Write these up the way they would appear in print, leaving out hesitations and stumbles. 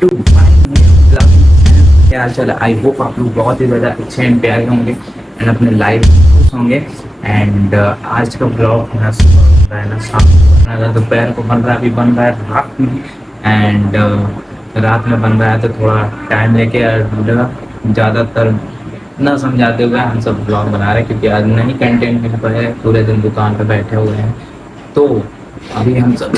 To my new blog. क्या हाल चाल है? आई होप आप लोग बहुत ही ज़्यादा अच्छे एंड प्यारे होंगे एंड अपने लाइफ खुश होंगे। एंड आज का ब्लॉग ना सुबह बन रहा है ना शाम को बन रहा है, दोपहर को बन रहा है, अभी बन रहा है रात में। एंड रात में बन रहा है तो थोड़ा टाइम लेके ज़्यादातर ना समझाते हुए हम सब ब्लॉग बना रहे हैं, क्योंकि आज नहीं कंटेंट मिल पाया है, पूरे दिन दुकान पे बैठे हुए हैं। तो अभी हम सब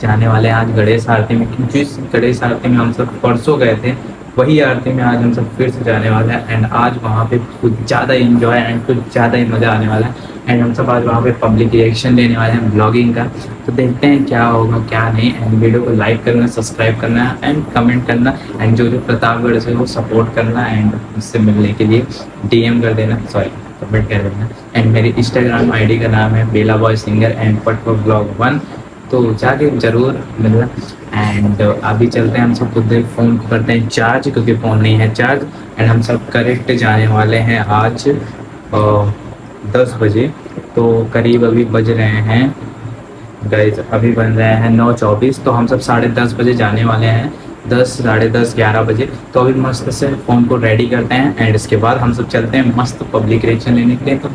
जाने वाले हैं आज गणेश आरती में, क्योंकि जिस गणेश आरती में हम सब परसों गए थे वही आरती में आज हम सब फिर से जाने वाले हैं। एंड आज वहाँ पे कुछ ज़्यादा इंजॉय एंड कुछ ज़्यादा ही मज़ा आने वाला है। एंड हम सब आज वहाँ पे पब्लिक रिएक्शन लेने वाले हैं ब्लॉगिंग का। तो देखते हैं क्या होगा क्या नहीं। एंड वीडियो को लाइक करना, सब्सक्राइब करना एंड कमेंट करना। एंड जो जो प्रतापगढ़ से वो सपोर्ट करना एंड उससे मिलने के लिए DM कर देना, सॉरी कमेंट कर देना। एंड मेरी इंस्टाग्राम ID का नाम है Bela boy singer and Patwa blog 1, तो जाके ज़रूर मिलना। एंड अभी चलते हैं, हम सब कुछ देर फ़ोन को करते हैं चार्ज, क्योंकि फ़ोन नहीं है चार्ज। एंड हम सब करेक्ट जाने वाले हैं आज 10 बजे। तो करीब अभी बज रहे हैं गाइस, अभी बन रहे हैं 9:24। तो हम सब 10:30 बजे जाने वाले हैं, 10, साढ़े 10, 11 बजे। तो अभी मस्त से फ़ोन को रेडी करते हैं एंड इसके बाद हम सब चलते हैं मस्त पब्लिक रिएक्शन लेने के लिए। तो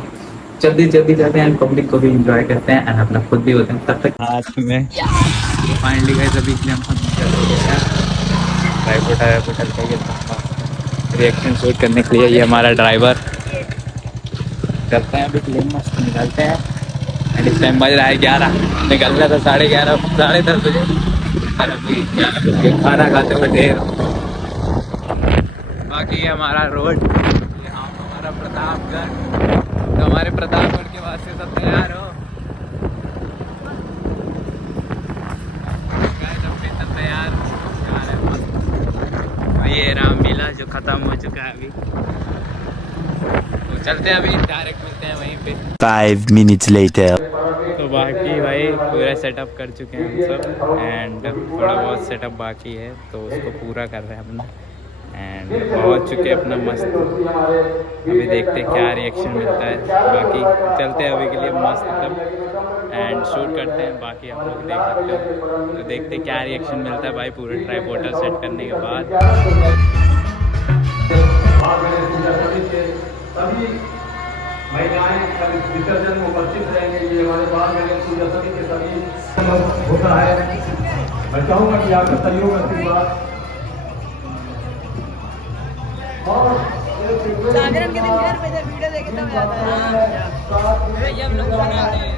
जल्दी जल्दी जाते हैं, पब्लिक को भी इंजॉय करते हैं एंड अपना खुद भी होते हैं। तब तक आज में फाइनली गाइस अभी के लिए हम सब निकल रहे हैं रिएक्शन शूट करने के लिए। ये हमारा ड्राइवर, चलते हैं अभी के लिए, मस्त निकलते हैं। एंड इस टाइम बज रहा है 11, निकल रहा था 11:30, 10:30 बजे। और अभी 11 बजे खाना खाते हुए देर। बाकी ये हमारा रोड, यहाँ हमारा प्रतापगढ़। तो हमारे प्रतापगढ़ के वास्ते सब तैयार हो, तैयार ये रामलीला जो ख़त्म हो चुका है अभी। तो चलते हैं, अभी डायरेक्ट मिलते हैं वहीं पे 5 minutes later. तो बाकी भाई पूरा सेटअप कर चुके हैं हम सब एंड थोड़ा बहुत सेटअप बाकी है, तो उसको पूरा कर रहे हैं अपना। एंड पहुंच चुके हैं अपना मस्त। अभी देखते हैं क्या रिएक्शन मिलता है। बाकी चलते हैं अभी के लिए मस्त तब एंड शूट करते हैं। बाकी आप लोग देख सकते हो, तो देखते हैं क्या रिएक्शन मिलता है भाई पूरे ट्राइपॉड सेट करने के बाद। महिलाएं विसर्जन में उपस्थित रहेंगे। ये हमारे बाल गणेश पूजा सभी के सभी होता है। मैं चाहूँगा कि आपका सहयोग आशीर्वाद जागरण के दिन घर पे जब वीडियो देखे तब याद आया। ये हम लोग बनाते हैं।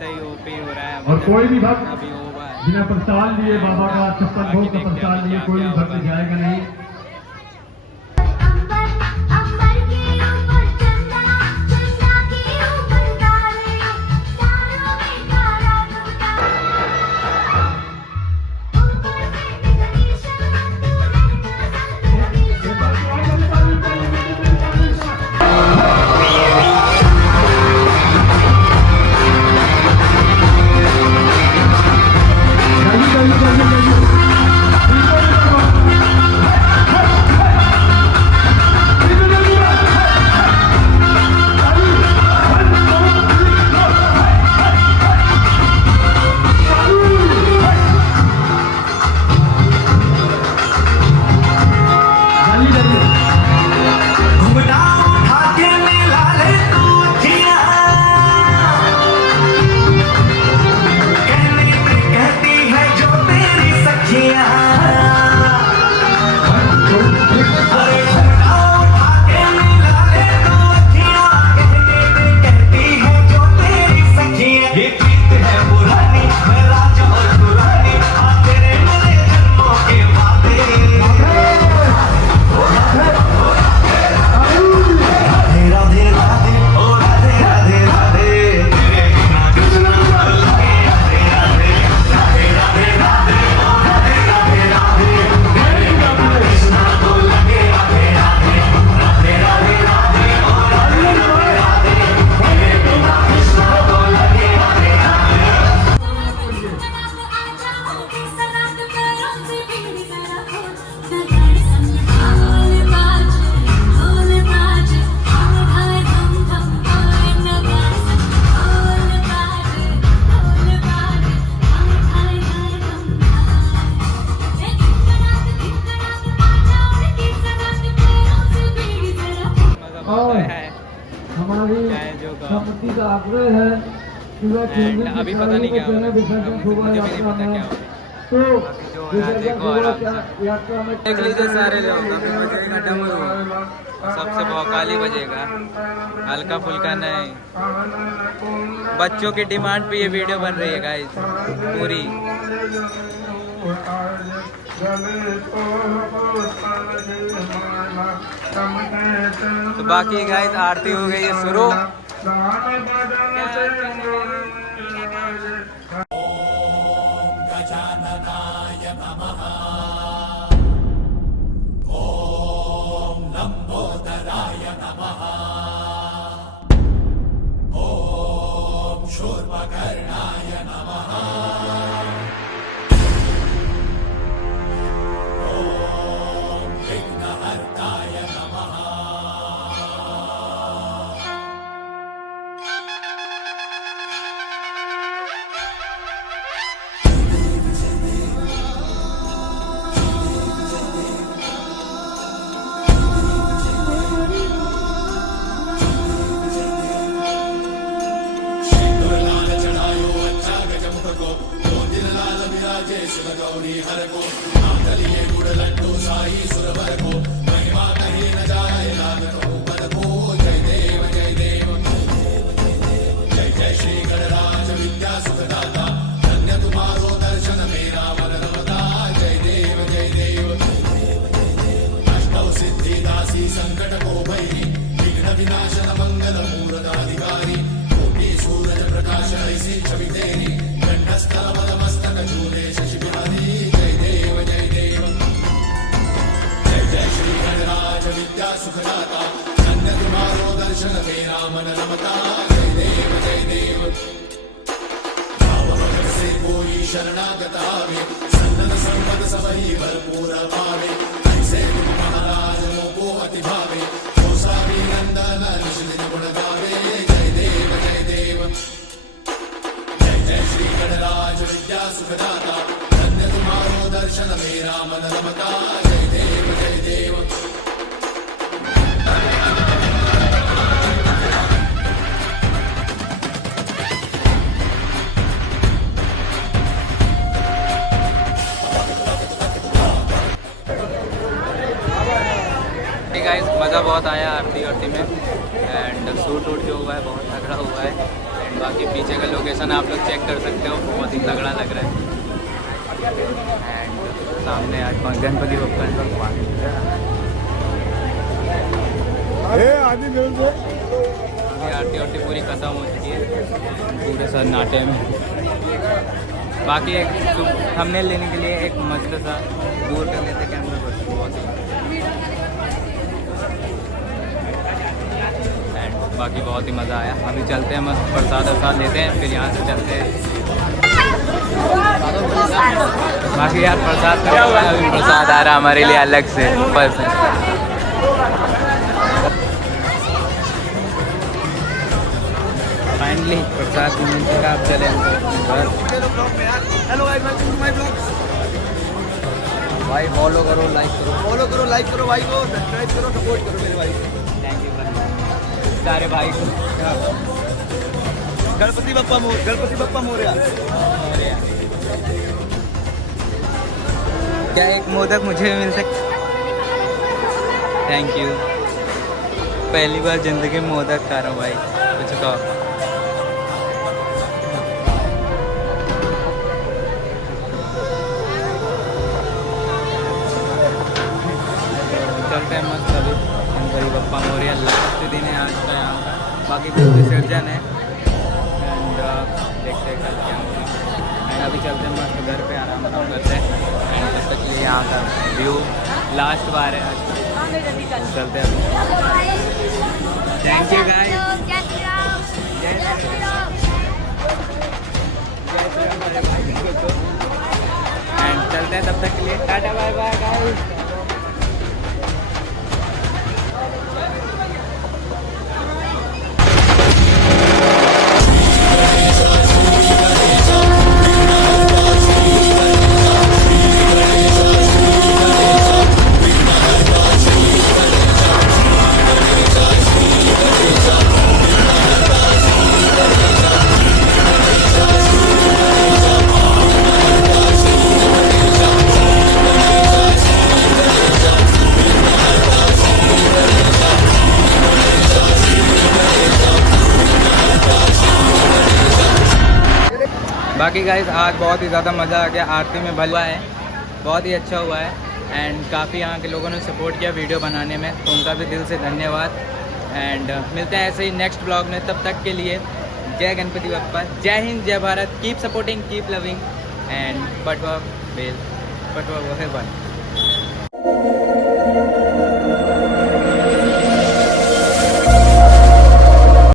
लगता है ओपी हो रहा है और कोई भी भक्त अभी होगा बिना प्रसाद लिए बाबा का 56 भोग का प्रसाद लिए कोई भी भक्त जाएगा नहीं। हमारी संपत्ति का आग्रह है कि वह अभी पता नहीं क्या विसर्जन शोभा यात्रा में तो विसर्जन शोभा यात्रा में देख लीजिए सारे लोग अभी बजेगा डमरू सबसे भौकाली बजेगा हल्का फुल्का नहीं। बच्चों की डिमांड पे ये वीडियो बन रही है गाइस पूरी। तो बाकी गाइस आरती हो गई है शुरू। शरणागत आवे सन्नत संपद सबही भरपूर पावे ऐसे गुरु महाराज मोको अति भावे गोसावी नंदन निश्चित गुण गावे जय देव जय देव जय जय श्री गणराज विद्या सुखदाता धन्य तुम्हारो दर्शन मेरा मन रमता जय देव जय देव। गाइस मज़ा बहुत आया आरती वारती में एंड शूट वूट जो हुआ है बहुत तगड़ा हुआ है। बाकी पीछे का लोकेशन आप लोग चेक कर सकते हो, बहुत ही तगड़ा लग रहा है। एंड सामने आज गणपति बप्पा का पानी आरती वारती पूरी खत्म हो चुकी है पूरे सन्नाटे में। बाकी एक थंबनेल लेने के लिए एक मस्त सा दूर कर लेते कैमरा बस, बहुत ही एंड बाकी बहुत ही मज़ा आया। अभी चलते हैं, मस्त प्रसाद वरसाद लेते हैं, फिर यहाँ से चलते हैं। बाकी यार प्रसाद का अभी प्रसाद आ रहा हमारे लिए अलग से ऊपर से। फाइनली प्रसाद भी मिल चुका, आप चले hello guys, welcome to my blog. भाई फॉलो करो, लाइक करो भाई को, सब्सक्राइब करो, सपोर्ट करो मेरे भाई। थैंक यू भाई, सारे भाई को। गणपति बप्पा मोरया। क्या एक मोदक मुझे भी मिल सकता? थैंक यू, पहली बार जिंदगी में मोदक खा रहा हूँ भाई, कुछ कहो। चलते हैं मस्त अभी गणपति बप्पा मोरया। लास्ट दिन है आज का यहाँ का, बाकी कुछ विसर्जन है एंड देखते हैं कल क्या होगा। एंड अभी चलते हैं मस्त घर पे आराम करते हैं। एंड तब तक ये यहाँ का व्यू लास्ट बार है आज का, चलते हैं अभी। थैंक यू गाइस, जय श्री राम, जय श्री राम मेरे भाई को। एंड चलते हैं तब तक के लिए, टाटा बाय बाय गाइस। बाकी गाइस आज बहुत ही ज़्यादा मज़ा आ गया, आरती में भला है, बहुत ही अच्छा हुआ है। एंड काफ़ी यहाँ के लोगों ने सपोर्ट किया वीडियो बनाने में, तो उनका भी दिल से धन्यवाद। एंड मिलते हैं ऐसे ही नेक्स्ट ब्लॉग में, तब तक के लिए जय गणपति बप्पा, जय हिंद, जय Bharat, keep supporting, keep loving and बटवा बेल, बटवा वो है वन।